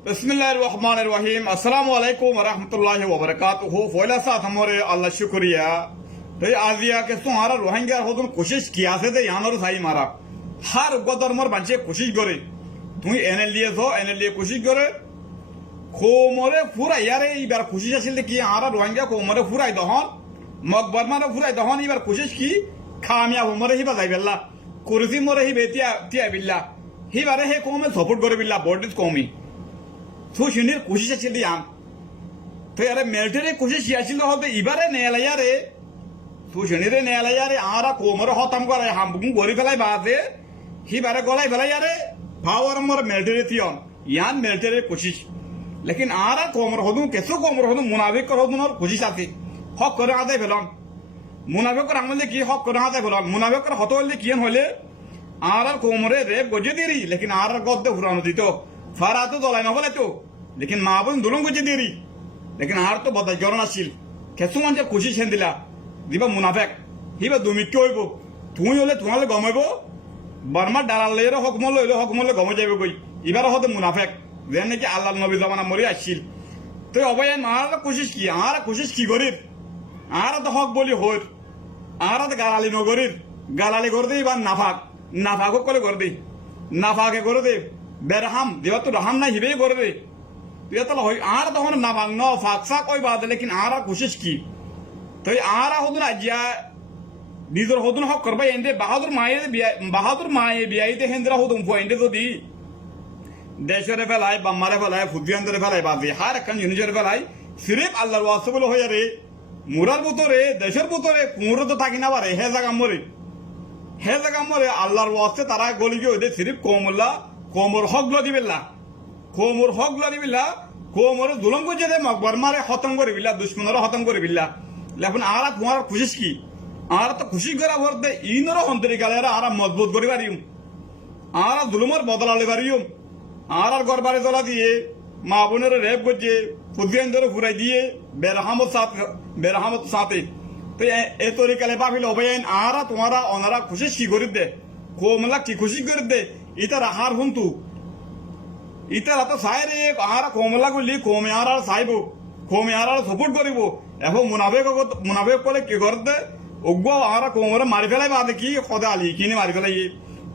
बिस्मिल्लाहिर रहमानिर रहीम अस्सलामु अलैकुम व रहमतुल्लाहि व बरकातुहू फौला साथ हमारे अल्लाह शुक्रिया तो आजिया के तुम्हारा रोहिंग्या होदुन कोशिश किया से दे यानर साई मारा हर गदर मर बंचे कोशिश करे तुम एनएलडीए हो एनएलडीए कोशिश करे खोमरे पूरा यारे इबार कोशिश আছিল कि आरा रोहिंग्या खोमरे पूरा दहन मकबर माने पूरा दहन इबार कोशिश की कामयाब मरे ही बजाई बेल्ला कुर्सी मरे ही बेतिया तिया बिल्ला ही बारे हे कोमे सपोर्ट करे बिल्ला बॉडीज कोमी সুশিনীর কোশিশ আছিল দিয়াম তো আরে মিলিটারি কোশিশ ইয়াছিল হতে ইবারে নেলায়ারে সুশিনীরে নেলায়ারে আরা কোমরে হতাম করে হামবুম গরি ফেলাই বাজে হিবারে গলাই ফেলাইয়ারে পাওয়ার মর মিলিটারি তিয়ন ইয়ান মিলিটারি কোশিশ লেকিন আরা কোমর হদু কেসো কোমর হদু মুনাফিক কর হদু নর কোশিশ আছে হক করে আদায় ফেলন মুনাফিক কর আমলে কি হক করে আদায় ফেলন মুনাফিক কর হত হলে কিন হলে আরার কোমরে রেপ গজে দিরি লেকিন আরার গদ্দে ফুরানো দিত ফারা তো দলাই না বলে তো লেকিন মা বোন দুলং গজে দিরি লেকিন আর তো বদাই করন আসিল কেসু মানছে খুশি সেন দিলা দিবা মুনাফেক হিবা দুমি কি হইব তুই হলে তোমালে গমাইব বর্মা ডালাল লইরে হকমলে গমে যাইব কই এবার হতে মুনাফেক যেন নাকি আল্লাহ নবী জামানা মরি আসিল তো অবয়ান আর কোশিশ কি করির আর তো হক বলি হইর আর তো গালালি নগরির গালালি করে দেই বা নাফাক কলে করে দেই নাফাকে করে দে বেরহাম দেবা তো রহাম না হিবে করে দে তুই তো হই আর তখন নাফাক ন ফাকসা কই বাদ লেকিন আর কোশিশ কি তো আর হদুন আজিয়া নিজের হদুন হক করবা এন্ডে বাহাদুর মায়ে বিয়াইতে হেন্দ্রা হদুন পয়েন্টে যদি দেশের ফেলায় বাম্মারে ফেলায় ফুদিয়ানদের ফেলায় বাদে হার একখান জিনিসের ফেলায় সিরিফ আল্লাহর ওয়াসে বলে হয়ে রে মুরার ভিতরে দেশের ভিতরে কুমুরে তো থাকি না পারে হে জায়গা মরে আল্লাহর ওয়াসে তারা গলি গিয়ে ওদের সিরিফ কোমর হক দিবিল্লা কোমর দুলম করে দে মকবর মারে খতম করে বিল্লা দুশ্মনের খতম করে বিল্লা এখন আর তোমার খুশিস কি আর তো খুশি করা ভরতে ইনর অন্তরে গেলে আর মজবুত করে পারিম আর দুলুমর বদলালে পারিম আর গরবারে তোলা দিয়ে মা বোনের রেপ করছে ফুদিয়ান ধরে ফুরাই দিয়ে বেরহামত সাথে তো এ তরিকালে ভাবিল অবয়ান আর তোমারা ওনারা খুশি কি করে দে কোমলা কি খুশি করে দে ইতার আহার হুন্তু ইতার তো চাই রে আর কোমলা গুলি কোমে আর চাইব কোমে আর সাপোর্ট করিব এখন মুনাফেক কলে কি করতে উগ্র আর কোমরে মারি ফেলাই বাদে কি সদা আলি কিনে মারি ফেলাই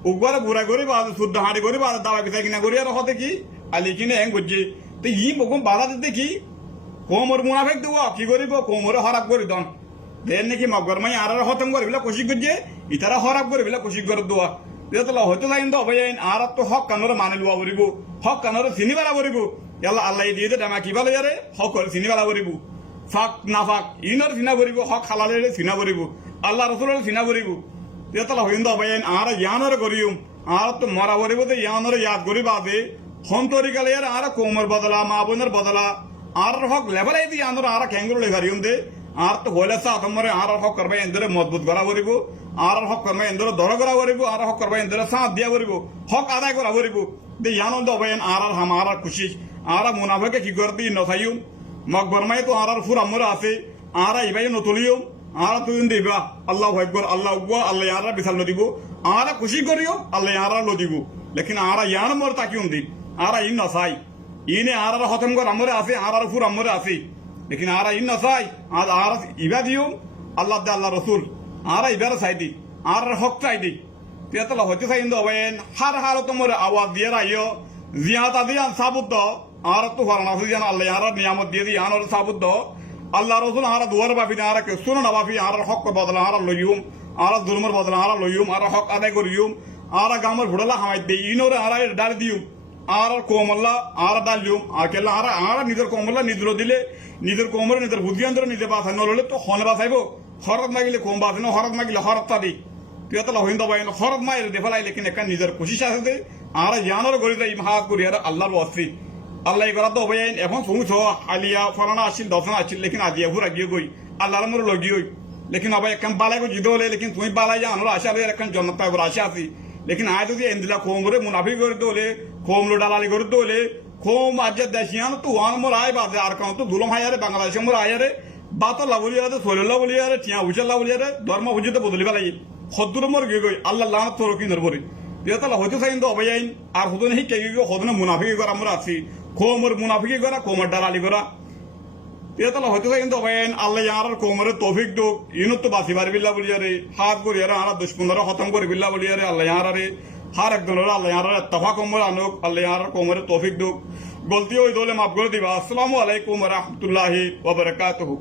উগ্রে বুড়া করি বাদ শুদ্ধ হাঁড়ি করি বাদ দাবা পিঠা কিনা করি আর হতে কি আলি কিনে হ্যাং করছে তো ই বকুম বাধা দিতে কি কোমর মুনাফেক দেব কি করিব কোমরে হরাপ করি দন দেন নাকি মগর মাই আর খতম করি বলে কোশিশ করছে ইতারা হরাপ করি বলে কোশিশ করে দেওয়া তেতলা হয়তো লাইন তো অবয়াইন আর তো হক কানরে মানে লওয়া বলিব হক কানরে চিনি বেলা বলিব ইয়াল্লা আল্লাহ দিয়ে দে ডামা কি বলে যারে হক করে চিনি বেলা বলিব ফাক না ফাক ইনর চিনা বলিব হক হালালে চিনা বলিব আল্লাহ রসুলের চিনা বলিব তেতলা হইন তো অবয়াইন আর ইয়ানরে করিম আর তো মরা বলিব তো ইয়ানরে ইয়াদ করি বাদে হন্তরিকালে আর কোমর বদলা মা বোনের বদলা আর হক লেভেলাই দিয়ে ইয়ানরে আর খেঙ্গুর লেখারিম দে আর তো হইলে সা তোমারে আর হক করবে এন্দরে মজবুত করা বলিব আর হক করবে এন্দরে দর করা বলিব আর হক করবে এন্দরে সাথ দিয়া বলিব হক আদায় করা বলিব দে ইয়ানন্দ অবয়ান আর হামারা খুশি আর মুনাফেকে কি করতে নথাইও মকবর মাই তো আর ফুর আমরে আছে আর ইবাই নতুলিও আর তুই দিবা আল্লাহ আকবার আল্লাহ আর বিশাল নদিব আর খুশি করিও আল্লাহ আর লদিব লেকিন আর ইয়ান মর তাকিউন দি আর ইন নসাই ইনে আর খতম কর আমরে আছে আর ফুর আমরে আছে লেকিন আর ইন নসাই আর ইবা দিও আল্লাহ দে আল্লাহ রসুল আর ইবার চাই দি আর হক চাই দি তেতলা হইতে চাই অবয়ান হার হালত মরে আওয়াজ দিয়ে রাইও জিয়াতা দিয়ান সাবুদ্দ আর তো হরানা হইয়ান আল্লাহ আর নিয়ামত দিয়ে দিয়ান আর সাবুদ্দ আল্লাহ রসুল আর দুয়ার বাফি আর কে শুনো না বাফি আর হক বদলা আর লইয়ুম আর দুলমর বদলা আর লইয়ুম আর হক আদায় করিয়ুম আর গামর ফুড়লা হামাই দে ইনোরে আর ডাল দিয়ুম আর কোমল্লা আর ডালিয়ুম আর কেলা আর নিজের কোমল্লা নিজের দিলে নিজের কোমরে নিজের বুদ্ধিয়ান্তর নিজে বাঁচাই নললে তো হনে বাঁচাইব হরত মাগিলে কম বাঁচানো হরত মাগিলে হরত তাদি তুই তো হইন দাবাইন হরত মায়ের দেফালাই লেকিন একটা নিজের কোশিশ আছে দে আর জানোর গড়ি যাই মহা করি আর আল্লাহর ওয়াসি আল্লাহ করা তো হইন এখন শুনছ আলিয়া ফরানা আসিল দশনা আসিল লেকিন আজিয়া ঘুরা গিয়ে গই আল্লাহর মোর লগি হই লেকিন আবার একখান বালাই গো জিদ হলে লেকিন তুমি বালাই জানোর আশা হলে একখান জন্নত পাইবার আশা আছি লেকিন আয় যদি এন্দিলা কোমরে মুনাফি করে দোলে কোমলো ডালালি করে দোলে खोम आज देशियान तू आन मोर आए बात यार कहूं तो दुलम हायारे बांग्लादेश मोर आयारे बात लावली यारे सोलेला बोली यारे टिया उचला बोली यारे धर्म हुजे तो बदली बालाई खद्दुर मोर गे गई अल्लाह लानत तोर की नरबरी দিয়ে তাহলে হয়তো চাইন তো অবয়াইন আর হতো না কে হতো না মুনাফিকি করা আমরা আছি কোমর মুনাফিকি করা কোমর ডালালি করা দিয়ে তাহলে হয়তো চাইন তো অবয়াইন আল্লাহ আর কোমরের তৌফিক দুক ইনত তো বাঁচি পারবিল্লা বলিয়ারে হাত করিয়ারে আর 10-15 খতম করিবিল্লা বলিয়ারে আল্লাহ আরে হার একজনের আল্লাহ আর তফা কোমর আনুক আল্লাহ আর কোমরের তৌফিক দুক গলতি ওই দলে মাফ করে দিবা আসসালামু আলাইকুম ওয়া রাহমাতুল্লাহি ওয়া বারাকাতুহু